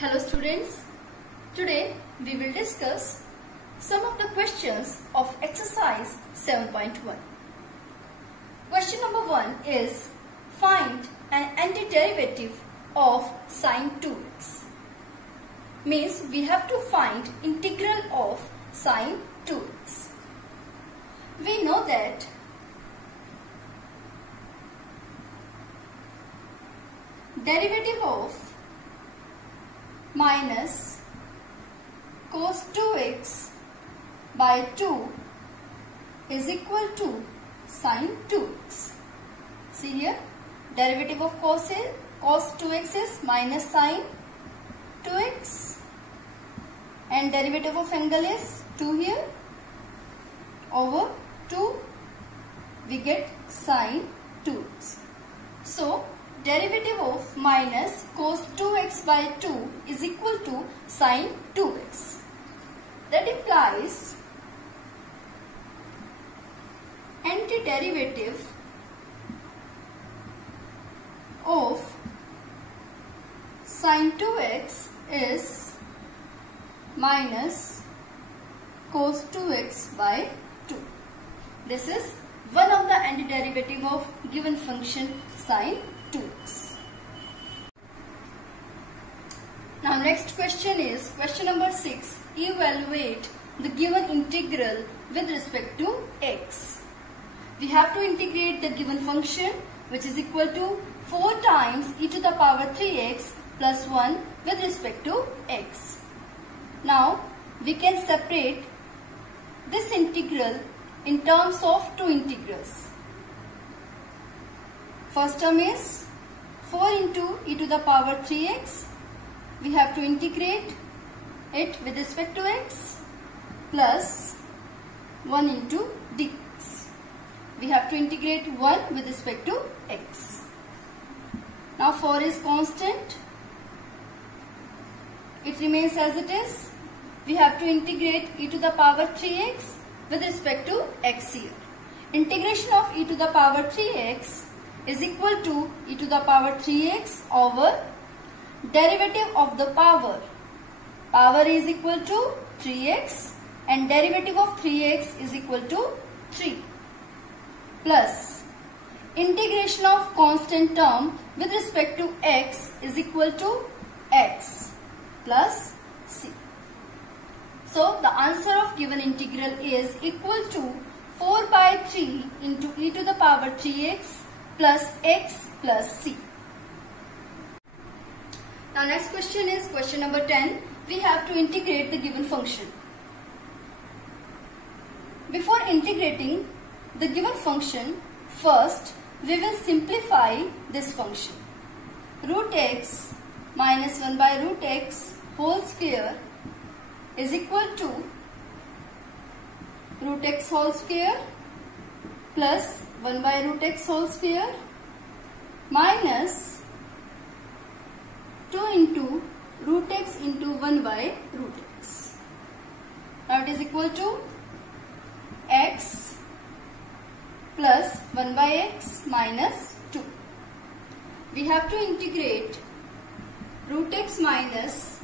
Hello students, today we will discuss some of the questions of exercise 7.1. Question number 1 is find an antiderivative of sine 2x. Means we have to find integral of sine 2x. We know that derivative of minus cos 2x by 2 is equal to sine 2x. See here, derivative of cos 2x is minus sine 2x and derivative of angle is 2 here over 2 we get sine 2x. So derivative of minus cos 2x by 2 is equal to sine 2x. That implies antiderivative of sine 2x is minus cos 2x by 2. This is one of the antiderivative of given function sine 2x. Now next question is question number 6. Evaluate the given integral with respect to x. We have to integrate the given function which is equal to 4 times e to the power 3x plus 1 with respect to x. Now we can separate this integral in terms of two integrals. First term is 4 into e to the power 3x. We have to integrate it with respect to x plus 1 into dx. We have to integrate 1 with respect to x. Now 4 is constant. It remains as it is. We have to integrate e to the power 3x with respect to x here. Integration of e to the power 3x is equal to e to the power 3x over derivative of the power. Power is equal to 3x and derivative of 3x is equal to 3 plus integration of constant term with respect to x is equal to x plus c. So the answer of given integral is equal to 4 by 3 into e to the power 3x plus x plus c. Now next question is question number 10. We have to integrate the given function. Before integrating the given function, first we will simplify this function. Root x minus 1 by root x whole square is equal to root x whole square plus 1 by root x whole square minus 2 into root x into 1 by root x. Now it is equal to x plus 1 by x minus 2. We have to integrate root x minus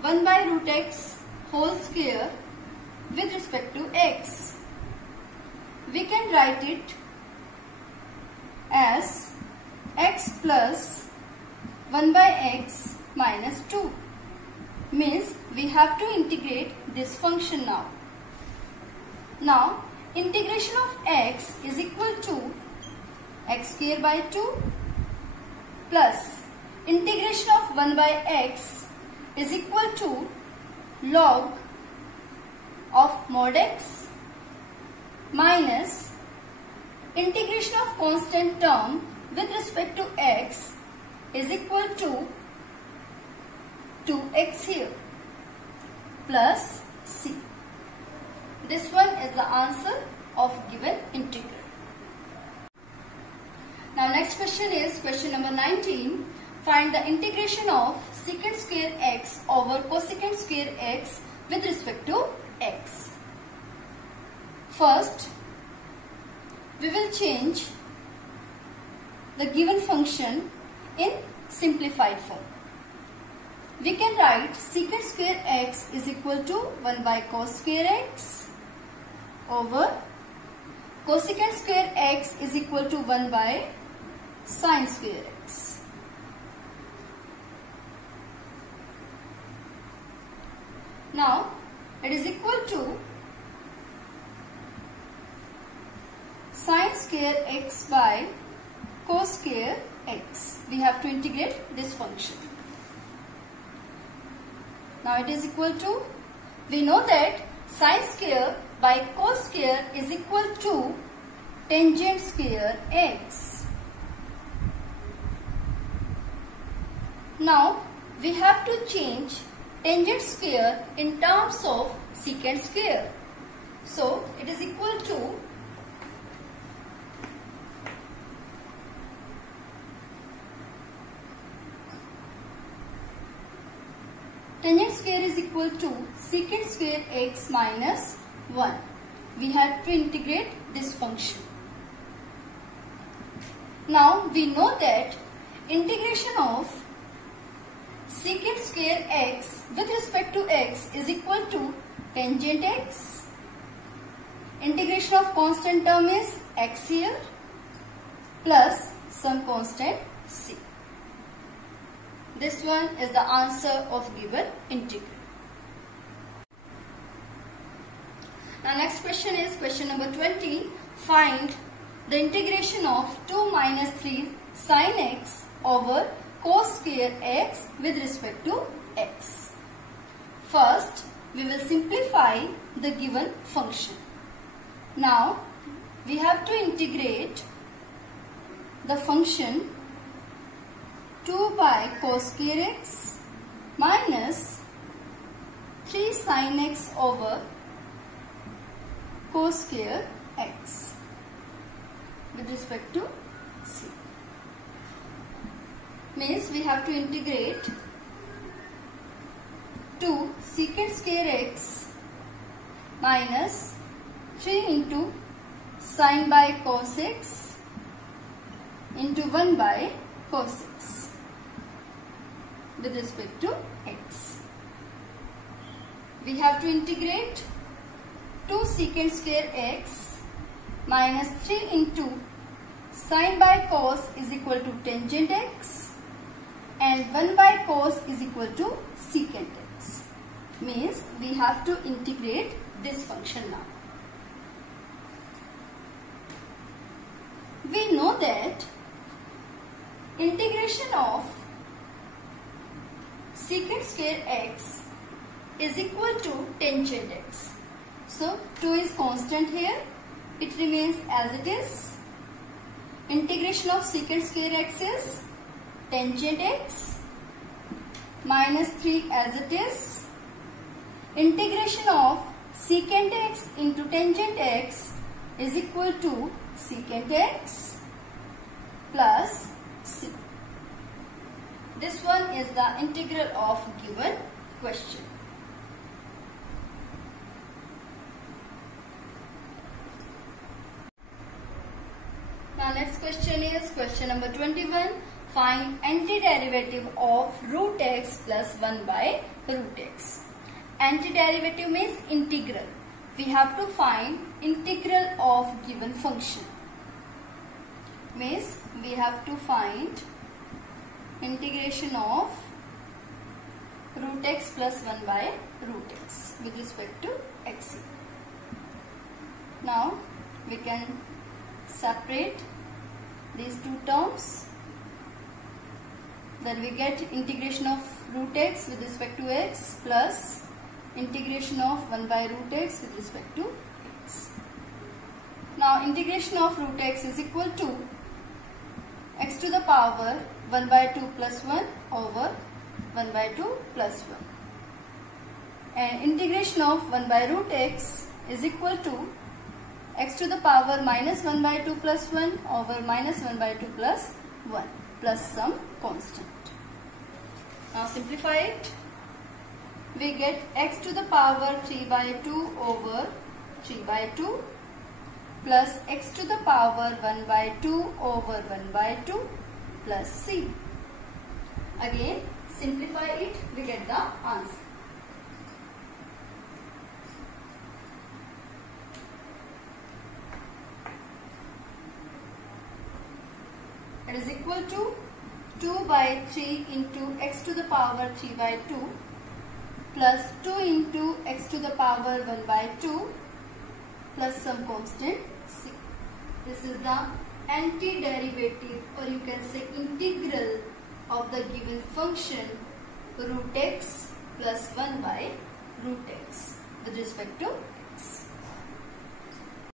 1 by root x whole square with respect to x. We can write it as x plus 1 by x minus 2. Means we have to integrate this function now. Now integration of x is equal to x square by 2 plus integration of 1 by x is equal to log of mod x minus integration of constant term with respect to x is equal to 2x here plus c. This one is the answer of given integral. Now next question is question number 19. Find the integration of secant square x over cosecant square x with respect to x. First, we will change the given function in simplified form. we can write secant square x is equal to 1 by cos square x over cosecant square x is equal to 1 by sin square x. Now it is equal to sin square x by cos square x. We have to integrate this function. Now it is equal to, we know that sin square by cos square is equal to tangent square x. Now we have to change tangent square in terms of secant square. So it is equal to tangent square is equal to secant square x minus 1. We have to integrate this function. Now we know that integration of secant square x with respect to x is equal to tangent x. Integration of constant term is x here plus some constant c. This one is the answer of given integral. Now next question is question number 20. Find the integration of 2 minus 3 sin x over cos square x with respect to x. First, we will simplify the given function. Now, we have to integrate the function 2 by cos square x minus 3 sin x over cos square x with respect to c. Means we have to integrate 2 secant square x minus 3 into sin by cos x into 1 by cos x with respect to x. We have to integrate 2 secant square x minus 3 into sin by cos is equal to tangent x and 1 by cos is equal to secant x. Means we have to integrate this function now. We know that integration of secant square x is equal to tangent x. So 2 is constant here. It remains as it is. Integration of secant square x is tangent x minus 3 as it is. Integration of secant x into tangent x is equal to secant x plus c. This one is the integral of given question. Now next question is question number 21. Find antiderivative of root x plus 1 by root x. Antiderivative means integral. We have to find integral of given function. Means we have to find integration of root x plus 1 by root x with respect to x. Now we can separate these two terms. Then we get integration of root x with respect to x plus integration of 1 by root x with respect to x. Now integration of root x is equal to x to the power 1 by 2 plus 1 over 1 by 2 plus 1. And integration of 1 by root x is equal to x to the power minus 1 by 2 plus 1 over minus 1 by 2 plus 1 plus some constant. Now simplify it. We get x to the power 3 by 2 over 3 by 2 plus x to the power 1 by 2 over 1 by 2 plus c. Again simplify it, we get the answer. It is equal to 2 by 3 into x to the power 3 by 2 plus 2 into x to the power 1 by 2 plus some constant c. This is the antiderivative, or you can say integral of the given function root x plus 1 by root x with respect to